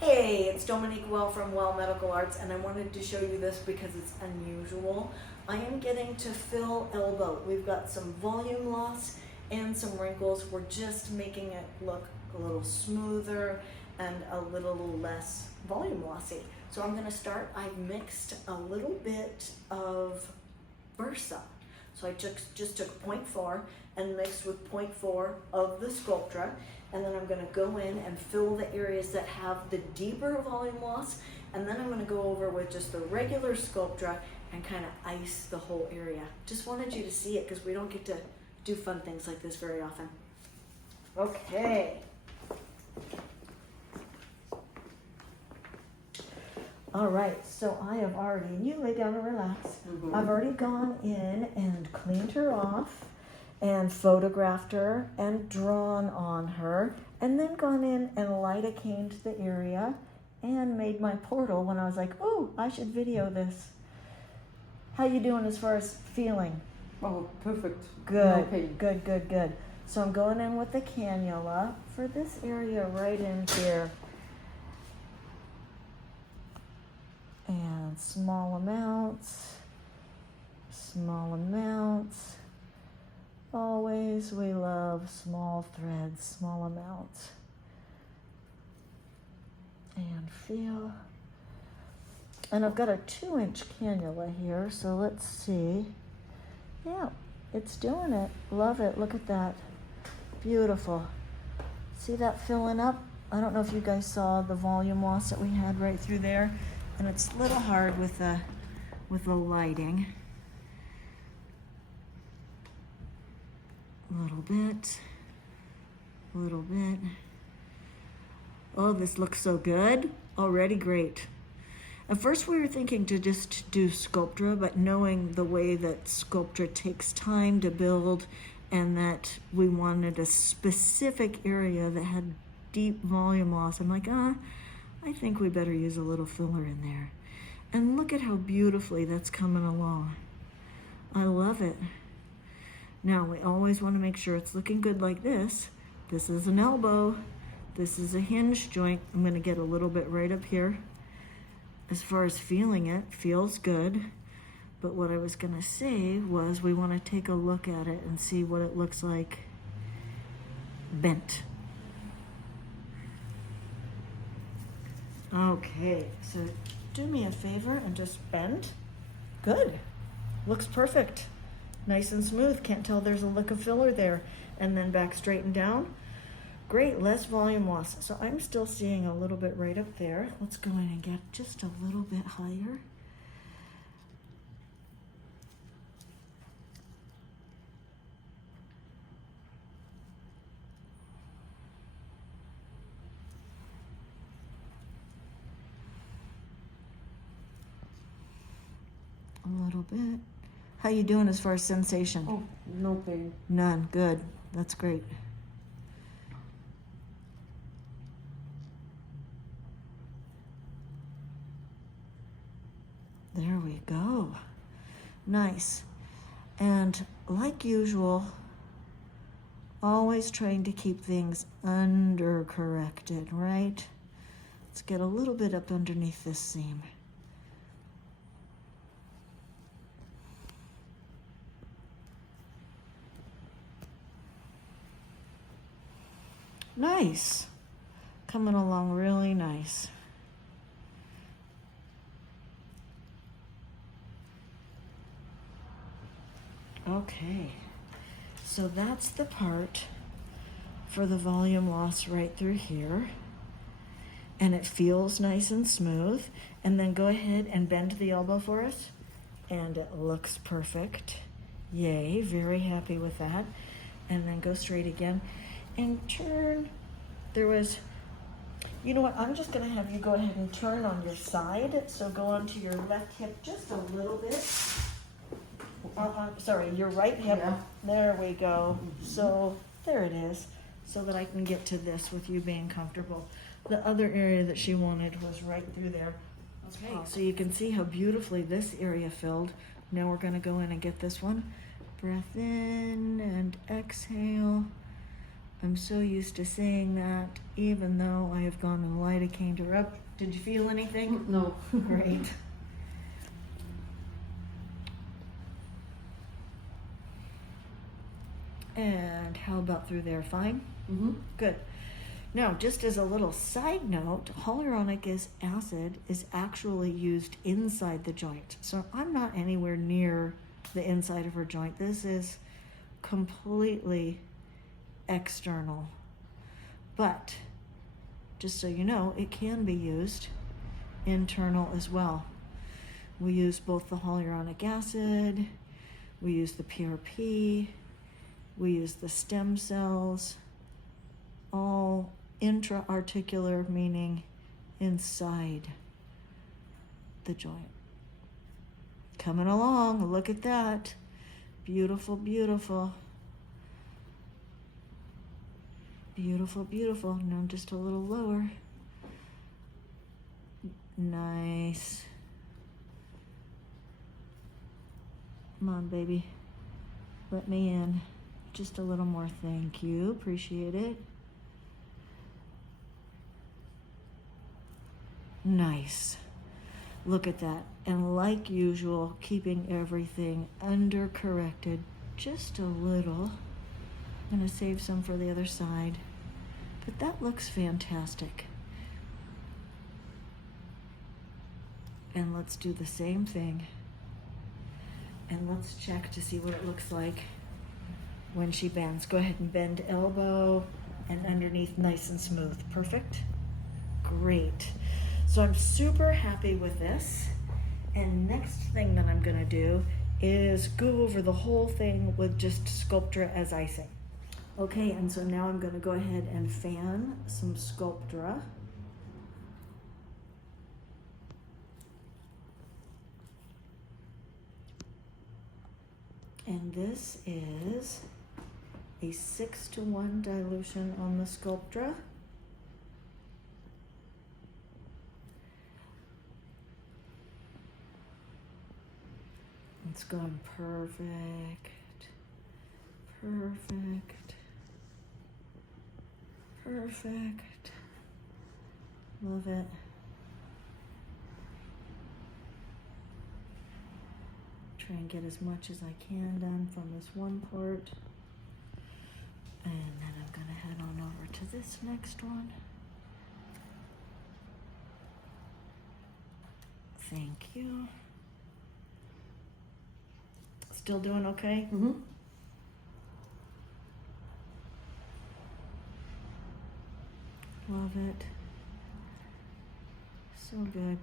Hey, it's Dominique from Well Medical Arts, and I wanted to show you this because it's unusual. I am getting to fill elbow. We've got some volume loss and some wrinkles. We're just making it look a little smoother and a little less volume lossy. So I'm gonna start. I've mixed a little bit of Versa. So I just took 0.4 and mixed with 0.4 of the Sculptra, and then I'm going to go in and fill the areas that have the deeper volume loss, and then I'm going to go over with just the regular Sculptra and kind of ice the whole area. Just wanted you to see it because we don't get to do fun things like this very often. Okay. All right, so I have already, and you lay down and relax. I've already gone in and cleaned her off and photographed her and drawn on her, and then gone in and lidocained the area and made my portal when I was like, oh, I should video this. How you doing as far as feeling? Oh, perfect. Good, No pain. good. So I'm going in with the cannula for this area right in here. And small amounts. Always we love small threads, small amounts. And feel. And I've got a 2-inch cannula here, so let's see. Yeah, it's doing it. Love it. Look at that. Beautiful. See that filling up? I don't know if you guys saw the volume loss that we had right through there. And it's a little hard with the lighting. A little bit. Oh, this looks so good. Already great. At first we were thinking to just do Sculptra, but knowing the way that Sculptra takes time to build and that we wanted a specific area that had deep volume loss, I'm like, I think we better use a little filler in there. And look at how beautifully that's coming along. I love it. Now, we always want to make sure it's looking good like this. This is an elbow. This is a hinge joint. I'm going to get a little bit right up here. As far as feeling it, feels good. But what I was going to say was we want to take a look at it and see what it looks like bent. Okay, so do me a favor and just bend. Good. Looks perfect. Nice and smooth. Can't tell there's a lick of filler there. And then back straight and down. Great, less volume loss. So I'm still seeing a little bit right up there. Let's go in and get just a little bit higher. A little bit. How you doing as far as sensation? Oh, no pain. None. Good. That's great. There we go. Nice. And like usual, always trying to keep things under corrected, right? Let's get a little bit up underneath this seam. Nice. Coming along really nice. Okay, so that's the part for the volume loss right through here. And it feels nice and smooth. And then go ahead and bend the elbow for us. And it looks perfect. Yay, very happy with that. And then go straight again. And turn. There was, you know what, I'm just going to have you go ahead and turn on your side. So go onto your left hip just a little bit. Sorry, your right hip. Yeah. There we go. So there it is. So that I can get to this with you being comfortable. The other area that she wanted was right through there. Okay, so you can see how beautifully this area filled. Now we're going to go in and get this one. Breath in and exhale. I'm so used to saying that, even though I have gone and lidocained her up. Did you feel anything? No. Great. And how about through there? Fine? Mm-hmm. Good. Now, just as a little side note, hyaluronic acid is actually used inside the joint. So I'm not anywhere near the inside of her joint. This is completely external. But just so you know, it can be used internal as well. We use both the hyaluronic acid, we use the PRP, we use the stem cells, all intra-articular, meaning inside the joint. Coming along, look at that. Beautiful, beautiful. Beautiful, beautiful. Now just a little lower. Nice. Come on, baby. Let me in. Just a little more. Thank you. Appreciate it. Nice. Look at that. And like usual, keeping everything under corrected just a little. I'm going to save some for the other side. But that looks fantastic. And let's do the same thing. And let's check to see what it looks like when she bends. Go ahead and bend elbow and underneath nice and smooth. Perfect. Great. So I'm super happy with this. And next thing that I'm gonna do is go over the whole thing with just Sculptra as icing. Okay, and so now I'm gonna go ahead and fan some Sculptra. And this is a 6:1 dilution on the Sculptra. It's going perfect, perfect, perfect. Love it. Try and get as much as I can done from this one part. And then I'm gonna head on over to this next one. Thank you. Still doing okay? Mm-hmm. Love it. So good.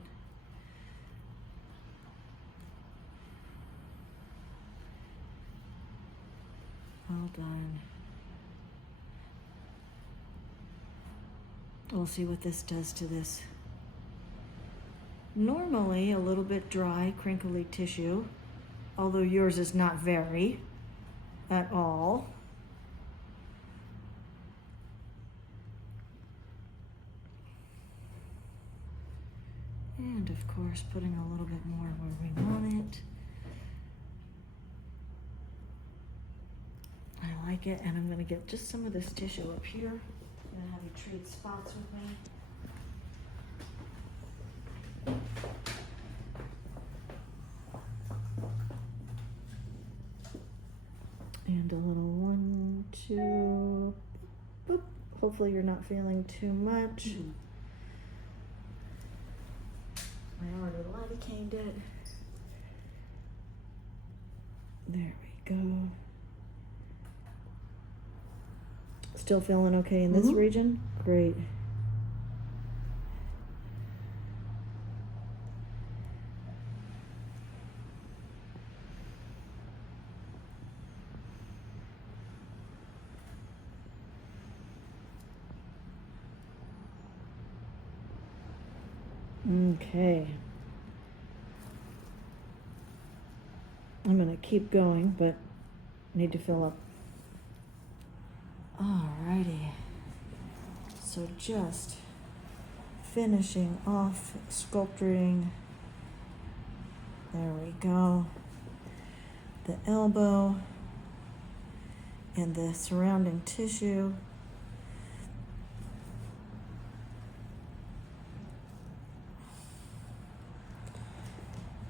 Well done. We'll see what this does to this. Normally a little bit dry, crinkly tissue, although yours is not very at all. And of course, putting a little bit more where we want it. I like it, and I'm gonna get just some of this tissue up here. I'm gonna have you trade spots with me. And a little 1, 2, boop. Hopefully you're not feeling too much. Mm-hmm. I already lidocained it. There we go. Still feeling okay in this Mm-hmm. region? Great. Okay. I'm gonna keep going, but need to fill up. Alrighty. So just finishing off sculpturing. There we go. The elbow and the surrounding tissue.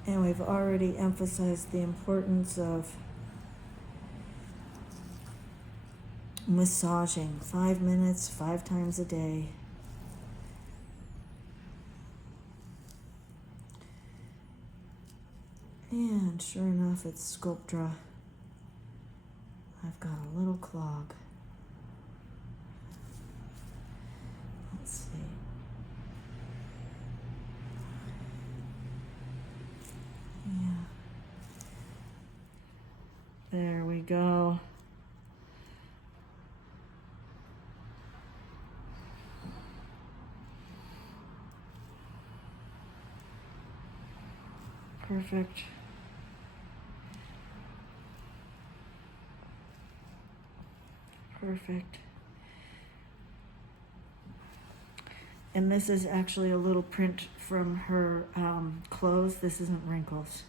And we've already emphasized the importance of massaging 5 minutes, 5 times a day. And sure enough, it's Sculptra. I've got a little clog. Let's see. Yeah. There we go. Perfect. Perfect. And this is actually a little print from her clothes. This isn't wrinkles.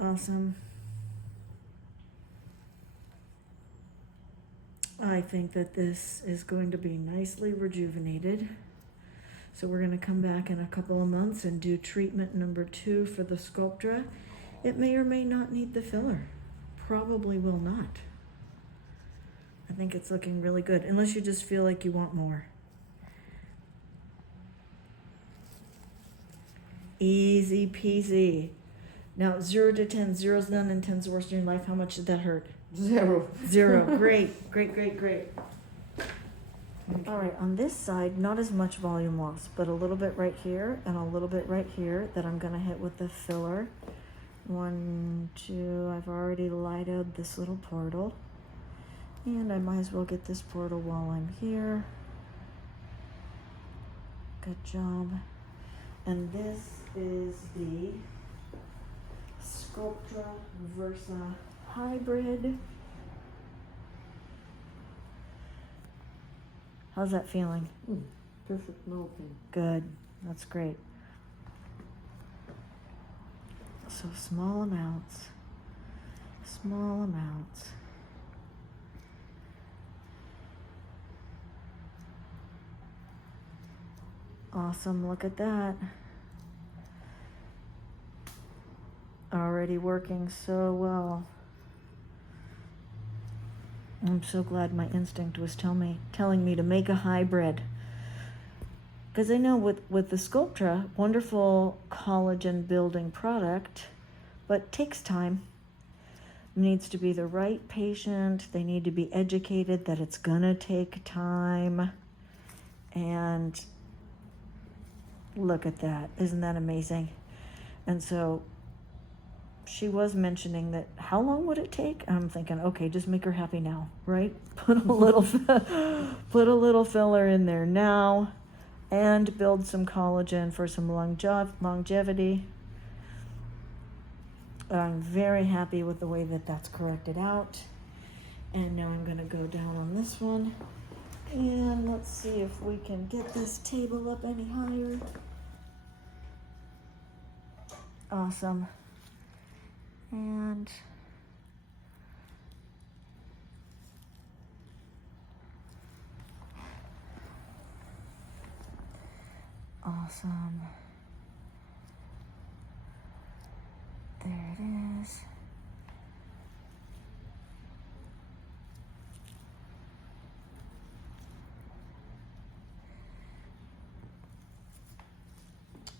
Awesome. I think that this is going to be nicely rejuvenated. So we're going to come back in a couple of months and do treatment number 2 for the Sculptra. It may or may not need the filler. Probably will not. I think it's looking really good, unless you just feel like you want more. Easy peasy. Now, 0 to 10, 0's none and 10's the worst in your life. How much did that hurt? 0. 0. Great, great, great, great. All right, on this side, not as much volume loss, but a little bit right here and a little bit right here that I'm gonna hit with the filler. 1, 2, I've already lighted this little portal. And I might as well get this portal while I'm here. Good job. And this is the Sculptra Versa Hybrid. How's that feeling? Perfect, no pain. Good. That's great. So small amounts. Small amounts. Awesome. Look at that. Already working so well. I'm so glad my instinct was telling me to make a hybrid. Because I know with the Sculptra, wonderful collagen building product, but takes time. Needs to be the right patient. They need to be educated that it's gonna take time. And look at that. Isn't that amazing? And so she was mentioning that how long would it take? And I'm thinking, okay, just make her happy now, right? Put a little filler in there now and build some collagen for some longevity. I'm very happy with the way that that's corrected out. And now I'm gonna go down on this one. And let's see if we can get this table up any higher. Awesome. And awesome. There it is.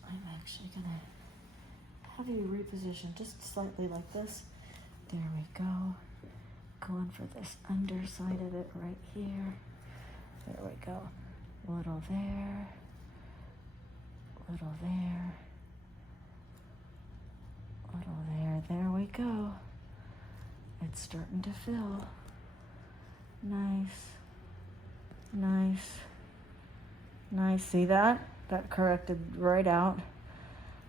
I'm actually gonna have you reposition just slightly like this. There we go. Going for this underside of it right here. There we go. Little there. Little there. Little there. There we go. It's starting to fill. Nice. Nice. Nice. See that? That corrected right out.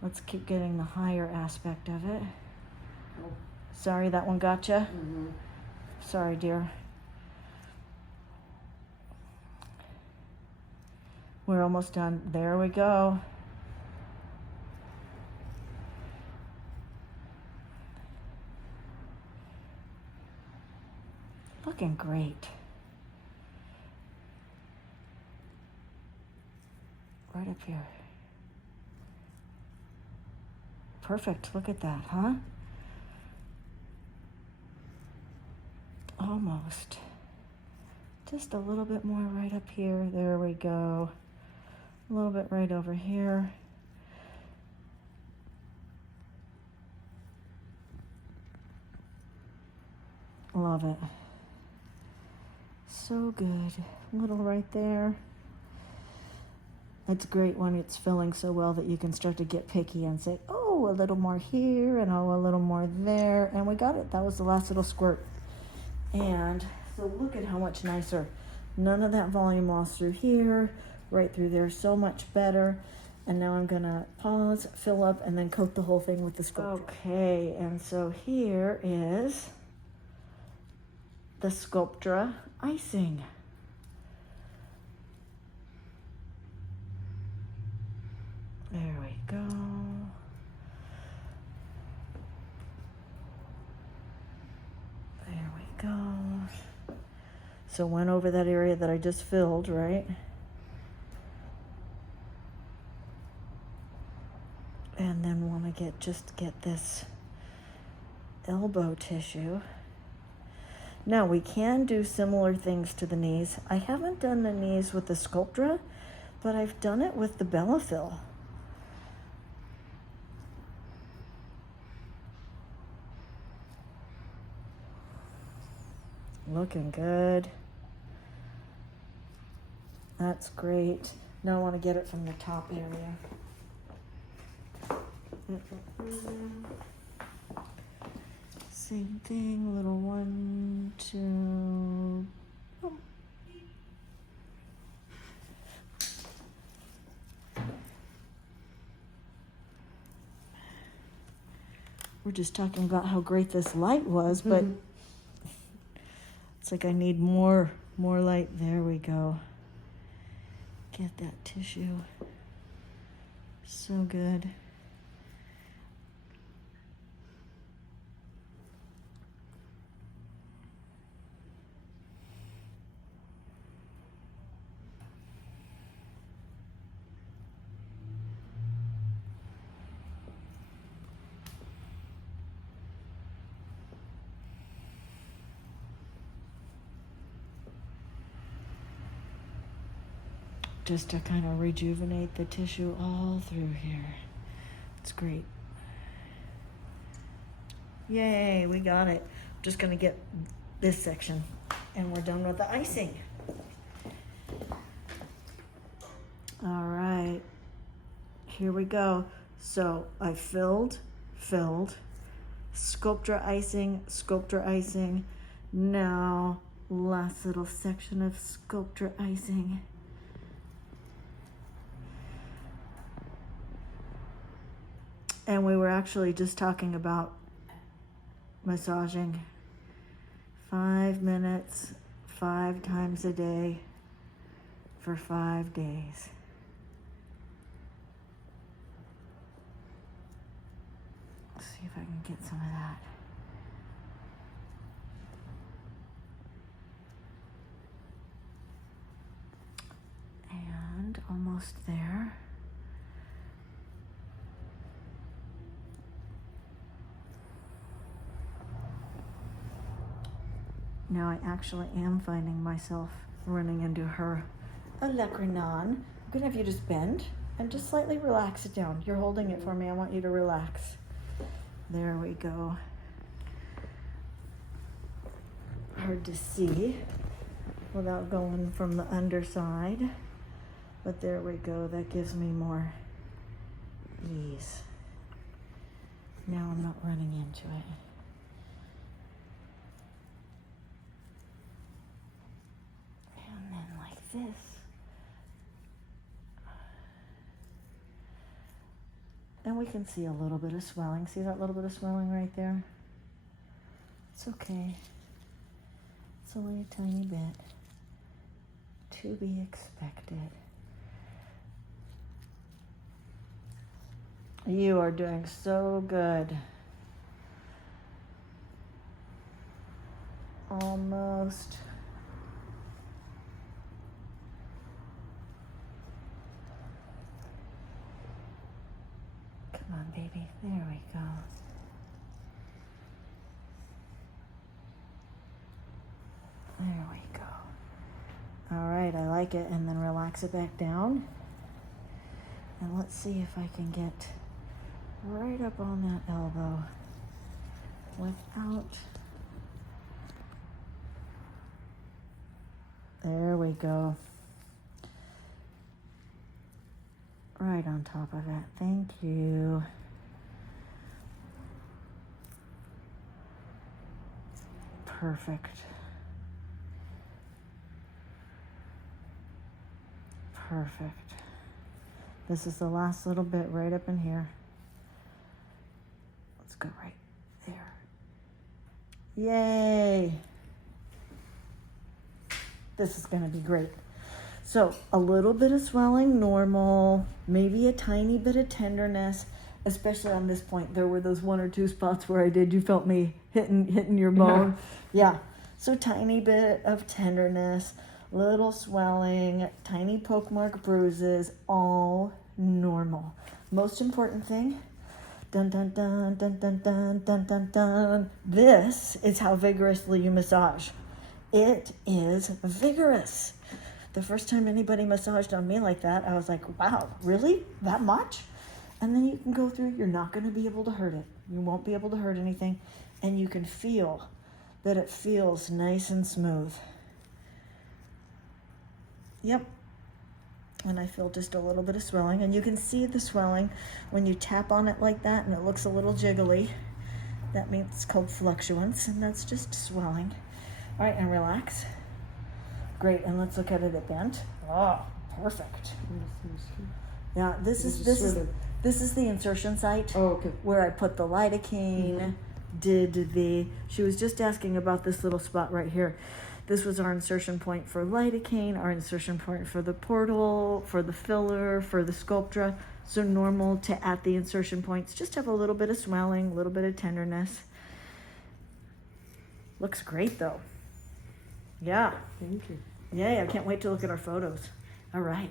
Let's keep getting the higher aspect of it. Oh. Sorry, that one got you? Mm-hmm. Sorry, dear. We're almost done. There we go. Looking great. Right up here. Perfect. Look at that, huh? Almost. Just a little bit more right up here. There we go. A little bit right over here. Love it. So good. A little right there. It's great when it's filling so well that you can start to get picky and say, oh, a little more here and oh, a little more there. And we got it. That was the last little squirt. And so look at how much nicer. None of that volume loss through here, right through there. So much better. And now I'm going to pause, fill up, and then coat the whole thing with the Sculptra. Okay, and so here is the Sculptra icing. There we go. There we go. So went over that area that I just filled, right? And then want to get this elbow tissue. Now we can do similar things to the knees. I haven't done the knees with the Sculptra, but I've done it with the Bellafill. Looking good. That's great. Now I want to get it from the top area. Same thing, little 1, 2. Oh. We're just talking about how great this light was, but it's like I need more light. There we go. Get that tissue. So good. Just to kind of rejuvenate the tissue all through here. It's great. Yay, we got it. I'm just gonna get this section and we're done with the icing. All right, here we go. So I filled, Sculptra icing. Now, last little section of Sculptra icing. And we were actually just talking about massaging 5 minutes, 5 times a day for 5 days. Let's see if I can get some of that. And almost there. Now I actually am finding myself running into her olecranon. I'm gonna have you just bend and just slightly relax it down. You're holding it for me. I want you to relax. There we go. Hard to see without going from the underside, but there we go. That gives me more ease. Now I'm not running into it. This. And we can see a little bit of swelling. See that little bit of swelling right there? It's okay. It's only a tiny bit. To be expected. You are doing so good. Almost. Come on, baby. There we go. There we go. All right, I like it. And then relax it back down. And let's see if I can get right up on that elbow without. There we go. Right on top of it. Thank you. Perfect. Perfect. This is the last little bit right up in here. Let's go right there. Yay! This is going to be great. So a little bit of swelling, normal, maybe a tiny bit of tenderness, especially on this point. There were those 1 or 2 spots where you felt me hitting your bone. Yeah. So tiny bit of tenderness, little swelling, tiny poke mark bruises, all normal. Most important thing, dun dun dun dun dun dun dun dun dun. This is how vigorously you massage. It is vigorous. The first time anybody massaged on me like that, I was like, wow, really? That much? And then you can go through, you're not going to be able to hurt it. You won't be able to hurt anything. And you can feel that it feels nice and smooth. Yep. And I feel just a little bit of swelling. And you can see the swelling when you tap on it like that and it looks a little jiggly. That means it's called fluctuance, and that's just swelling. All right, and relax. Great, and let's look at it at bent. Oh, perfect. Yeah, this is the insertion site. Oh, okay. Where I put the lidocaine. She was just asking about this little spot right here. This was our insertion point for lidocaine, our insertion point for the portal, for the filler, for the Sculptra. So normal to at the insertion points, just have a little bit of swelling, a little bit of tenderness. Looks great though. Yeah. Thank you. Yay, I can't wait to look at our photos. All right.